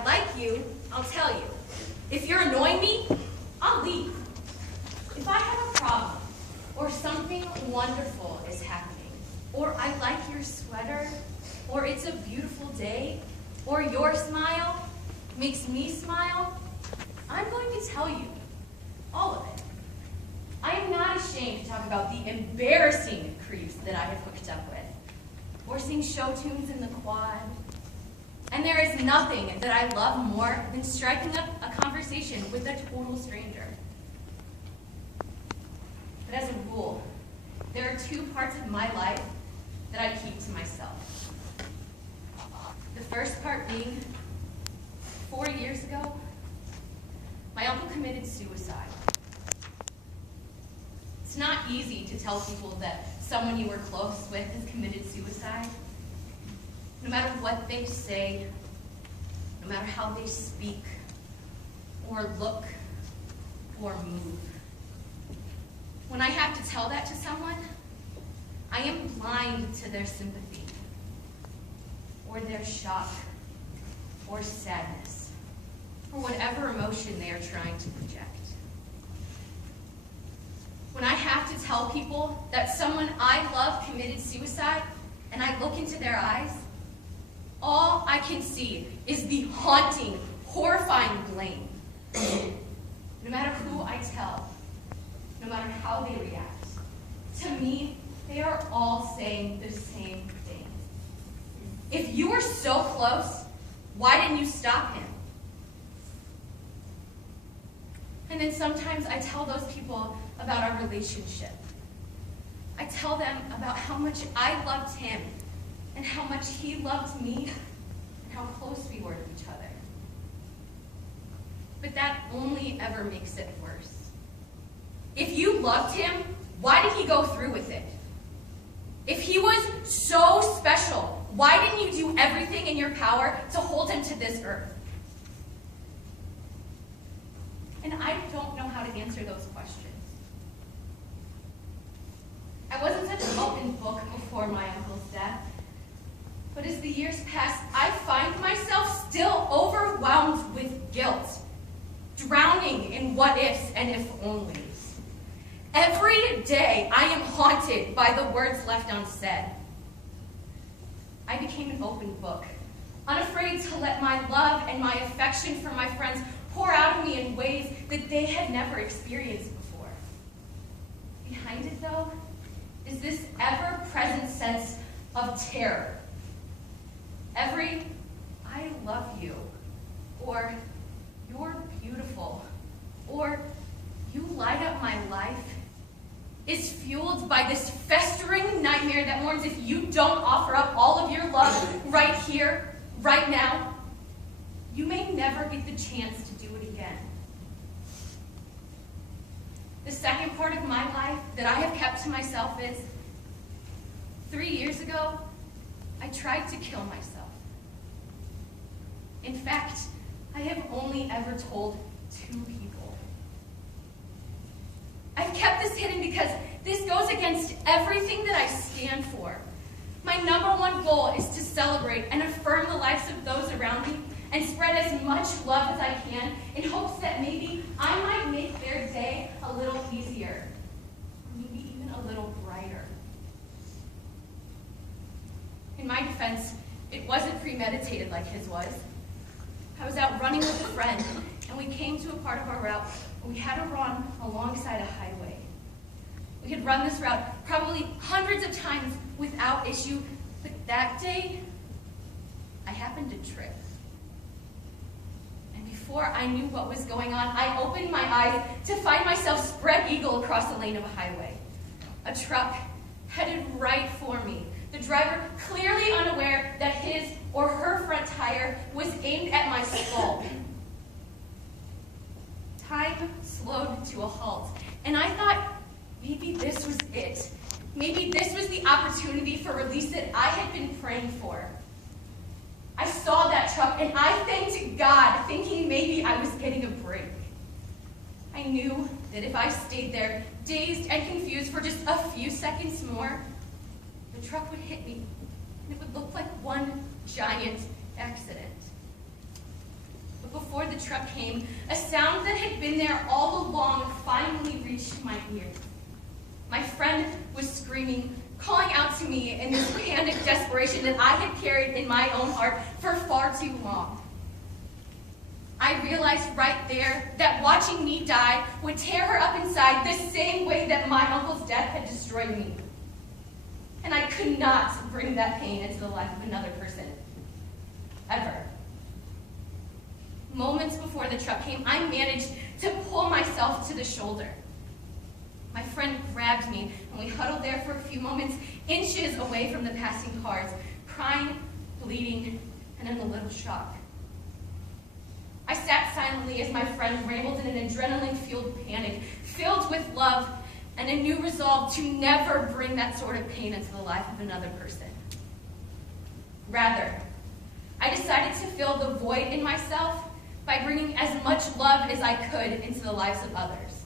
I like you, I'll tell you. If you're annoying me, I'll leave. If I have a problem, or something wonderful is happening, or I like your sweater, or it's a beautiful day, or your smile makes me smile, I'm going to tell you all of it. I am not ashamed to talk about the embarrassing creeps that I have hooked up with, or sing show tunes in the quad. And there is nothing that I love more than striking up a conversation with a total stranger. But as a rule, there are two parts of my life that I keep to myself. The first part being, 4 years ago, my uncle committed suicide. It's not easy to tell people that someone you were close with has committed suicide. No matter what they say, no matter how they speak, or look, or move. When I have to tell that to someone, I am blind to their sympathy, or their shock, or sadness, or whatever emotion they are trying to project. When I have to tell people that someone I love committed suicide, and I look into their eyes, all I can see is the haunting, horrifying blame. No matter who I tell, no matter how they react, to me, they are all saying the same thing. If you were so close, why didn't you stop him? And then sometimes I tell those people about our relationship. I tell them about how much I loved him and how much he loved me and how close we were to each other. But that only ever makes it worse. If you loved him, why did he go through with it? If he was so special, why didn't you do everything in your power to hold him to this earth? And I don't know how to answer those questions. I wasn't such an open book before my uncle's death, but as the years pass, I find myself still overwhelmed with guilt, drowning in what-ifs and if-onlys. Every day, I am haunted by the words left unsaid. I became an open book, unafraid to let my love and my affection for my friends pour out of me in ways that they had never experienced before. Behind it, though, is this ever-present sense of terror. Every, I love you, or you're beautiful, or you light up my life, is fueled by this festering nightmare that warns if you don't offer up all of your love right here, right now, you may never get the chance to do it again. The second part of my life that I have kept to myself is, 3 years ago, I tried to kill myself. In fact, I have only ever told 2 people. I've kept this hidden because this goes against everything that I stand for. My #1 goal is to celebrate and affirm the lives of those around me and spread as much love as I can in hopes that maybe I might make their day a little easier, maybe even a little brighter. In my defense, it wasn't premeditated like his was. I was out running with a friend, and we came to a part of our route where we had to run alongside a highway. We had run this route probably hundreds of times without issue, but that day, I happened to trip. And before I knew what was going on, I opened my eyes to find myself spread eagle across the lane of a highway. A truck headed right for me, the driver clearly unaware that his or her front tire was aimed at my skull. Time slowed to a halt, and I thought maybe this was it. Maybe this was the opportunity for release that I had been praying for. I saw that truck, and I thanked God, thinking maybe I was getting a break. I knew that if I stayed there, dazed and confused for just a few seconds more, the truck would hit me, and it would look like one giant accident. But before the truck came, a sound that had been there all along finally reached my ears. My friend was screaming, calling out to me in this panic desperation that I had carried in my own heart for far too long. I realized right there that watching me die would tear her up inside the same way that my uncle's death had destroyed me. And I could not bring that pain into the life of another person. Ever. Moments before the truck came, I managed to pull myself to the shoulder. My friend grabbed me, and we huddled there for a few moments, inches away from the passing cars, crying, bleeding, and in a little shock. I sat silently as my friend rambled in an adrenaline-fueled panic, filled with love and a new resolve to never bring that sort of pain into the life of another person. Rather, I decided to fill the void in myself by bringing as much love as I could into the lives of others.